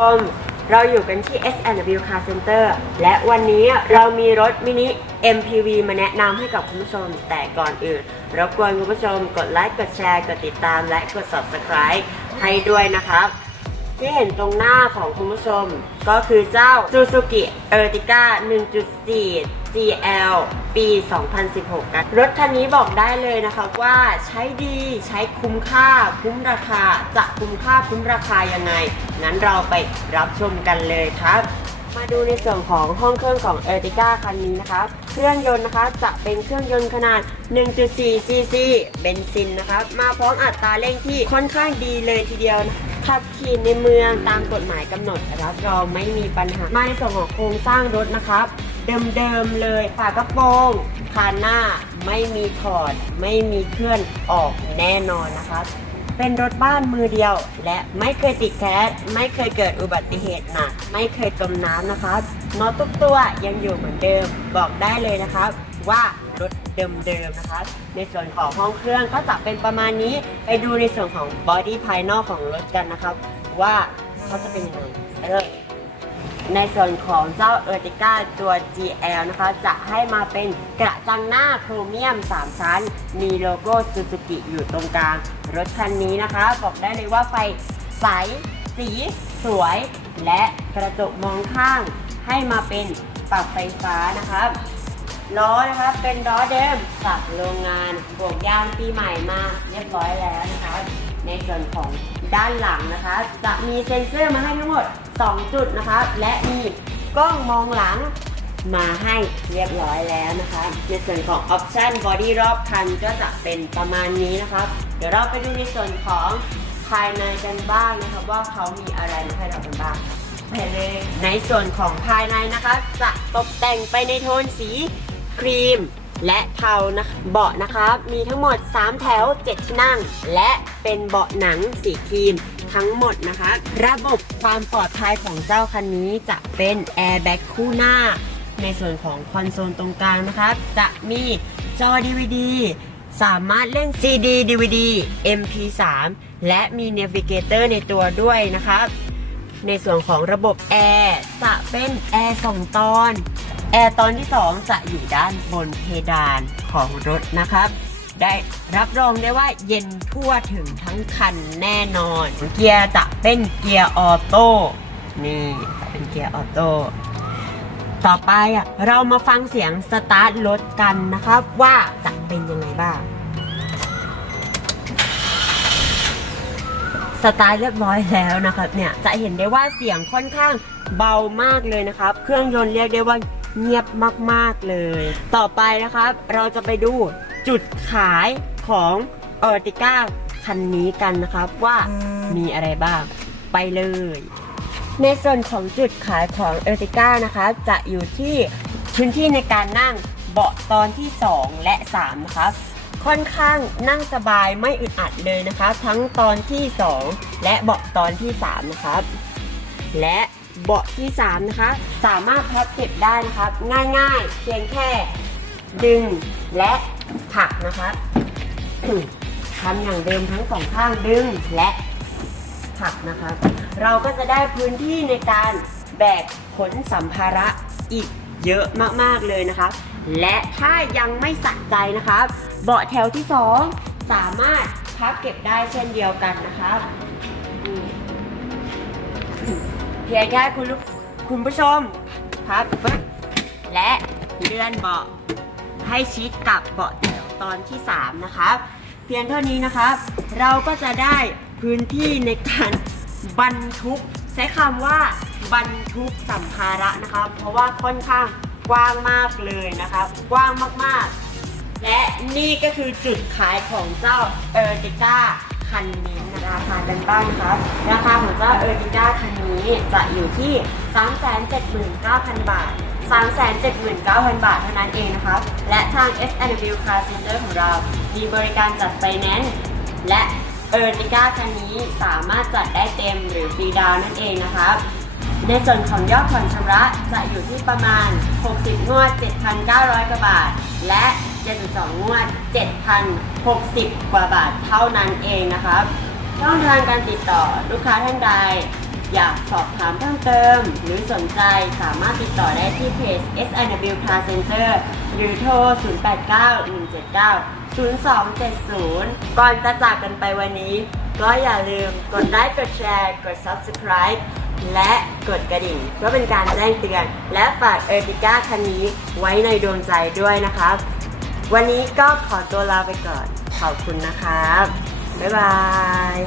ชมเราอยู่กันที่ S&W Car Center และวันนี้เรามีรถมินิ MPV มาแนะนำให้กับคุณผู้ชม แต่ก่อนอื่นรบกวนคุณผู้ชมกดไลค์ กดแชร์ กดติดตาม และกด Subscribe ให้ด้วยนะครับ ที่เห็นตรงหน้าของคุณผู้ชมก็คือเจ้า Suzuki Ertiga 1.4 GL ปี 2016กันรถคันนี้บอกได้เลยนะครับว่าใช้ดีใช้คุ้มค่า คุ้มราคา จะคุ้มค่าคุ้มราคายังไง งั้นเราไปรับชมกันเลยครับ มาดูในส่วนของห้องเครื่องของ Ertiga คันนี้นะครับเครื่องยนต์นะคะจะเป็นเครื่องยนต์ขนาด 1.4 cc เบนซินนะครับมาพร้อมอัตราเร่งที่ค่อนข้างดีเลยทีเดียวนะขับขี่ในเมืองตามกฎหมายกำหนดรับรองไม่มีปัญหา มาในส่วนของโครงสร้างรถนะครับ เดิมๆเลยฝากระโปรงคานหน้าไม่มีถอด ไม่มีเคลื่อนออกแน่นอนนะครับเป็นรถบ้านมือเดียว และไม่เคยติดแก๊สไม่เคยเกิดอุบัติเหตุหนักไม่เคยจมน้ำนะครับน็อตทุกตัวยังอยู่เหมือนเดิมบอกได้เลยนะครับว่ารถเดิมๆนะครับในส่วนของห้องเครื่องก็จะเป็นประมาณนี้ไปดูในส่วนของบอดี้ภายนอกของรถกันนะครับ ว่าเขาจะเป็นยังไงเริ่ม ในส่วนของเจ้า Ertiga ตัว GL นะคะ จะให้มาเป็นกระจังหน้าโครเมียม 3 ชั้น มีโลโก้ Suzuki อยู่ตรงกลาง รถคันนี้นะคะ บอกได้เลยว่าไฟใสสีสวย และกระจกมองข้าง ให้มาเป็นปรับไฟฟ้านะครับล้อนะคะเป็นล้อเดิมจากโรงงานบวกยางปีใหม่มาเรียบร้อยแล้วนะคะ ในส่วนของด้านหลังนะคะ จะมีเซ็นเซอร์มาให้ทั้งหมด 2 จุดนะคะ และมีกล้องมองหลังมาให้เรียบร้อยแล้วนะคะ ในส่วนของออปชันบอดี้รอบคันก็จะเป็นประมาณนี้นะครับเดี๋ยวเราไปดูในส่วนของภายในกันบ้างนะคะว่าเขามีอะไรมาให้เรากันบ้างไปเลยในส่วนของภายในนะคะ จะตกแต่งไปในโทนสีครีม และเทานะคะเบาะนะคะมีทั้งหมด 3 แถว 7 ที่นั่ง และเป็นเบาะหนังสีครีมทั้งหมดนะคะ ระบบความปลอดภัยของเจ้าคันนี้จะเป็นแอร์แบ็กคู่หน้า ในส่วนของคอนโซลตรงกลางนะคะจะมีจอ DVD สามารถเล่น CD DVD MP3 และมี Navigator ในตัวด้วยนะครับ ในส่วนของระบบแอร์จะเป็นแอร์สองตอน แอร์ตอนที่ 2 จะอยู่ด้านบนเพดานของรถนะครับ ได้รับรองได้ว่าเย็นทั่วถึงทั้งคันแน่นอน เกียร์จะเป็นเกียร์ออโต้นี่จะเป็นเกียร์ออโต้ต่อไปอะเรามาฟังเสียงสตาร์ทรถกันนะครับ ว่าจะเป็นยังไงบ้างสตาร์ทเรียบร้อยแล้วนะครับเนี่ยจะเห็นได้ว่าเสียงค่อนข้างเบามากเลยนะครับ เครื่องยนต์เรียกได้ว่า เงียบมากๆเลย ต่อไปนะครับ เราจะไปดูจุดขายของ e r t i g a คันนี้กันนะครับว่ามีอะไรบ้างไปเลย ในส่วนของจุดขายของ e r t i g a นะคะจะอยู่ที่พื้นที่ในการนั่งเบาะตอนที่ 2 และ 3 นะครับ ค่อนข้างนั่งสบายไม่อึดอัดเลยนะคะ ทั้งตอนที่ 2 และเบาะตอนที่ 3 นะครับ และ เบาะที่ 3 นะคะ สามารถพับเก็บได้นะครับ ง่ายๆ เพียงแค่ดึงและผลักนะครับทำอย่างเดิมทั้งสองข้างดึงและผลักนะครับเราก็จะได้พื้นที่ในการแบกขนสัมภาระอีกเยอะมากๆเลยนะครับและถ้ายังไม่สะใจนะครับเบาะแถวที่ 2 สามารถพับเก็บได้เช่นเดียวกันนะครับอืม เพียงแค่คุณลูกคุณผู้ชมพับปึ๊บและเลื่อนเบาะให้ชิดกับเบาะแถวตอนที่ 3 นะครับ เพียงเท่านี้นะครับ เราก็จะได้พื้นที่ในการบรรทุก ใช้คำว่าบรรทุกสัมภาระนะครับ เพราะว่าค่อนข้างกว้างมากเลยนะครับ กว้างมากๆ และนี่ก็คือจุดขายของเจ้าเออร์ติก้า คันนี้นะราคากันบ้างครับ ราคาของเจ้าเออร์ติก้าคันนี้จะอยู่ที่ 379,000 บาท 379,000 บาทเท่านั้นเองนะครับ และทาง S&W Car Center ของเรา มีบริการจัดไฟแนนซ์และเออร์ติก้าคันนี้สามารถจัดได้เต็มหรือฟรีดาวน์นั่นเองนะครับในส่วนของยอดผ่อนชำระจะอยู่ที่ประมาณ 60งวด7,900กว่าบาท และ 72 งวด 7,060 กว่าบาทเท่านั้นเองนะครับช่องทางการติดต่อลูกค้าท่านใด อยากสอบถามเพิ่มเติม หรือสนใจสามารถติดต่อได้ที่เพจ SNW Car Center หรือโทร 089179 0270 ก่อนจะจากกันไปวันนี้ ก็อย่าลืมกดไลค์กดแชร์ กด Subscribe และกดกระดิ่งเพื่อเป็นการแจ้งเตือน และฝากเออร์ติก้าคันนี้ไว้ในดวงใจด้วยนะครับ วันนี้ก็ขอตัวลาไปก่อน ขอบคุณนะครับ บ๊ายบาย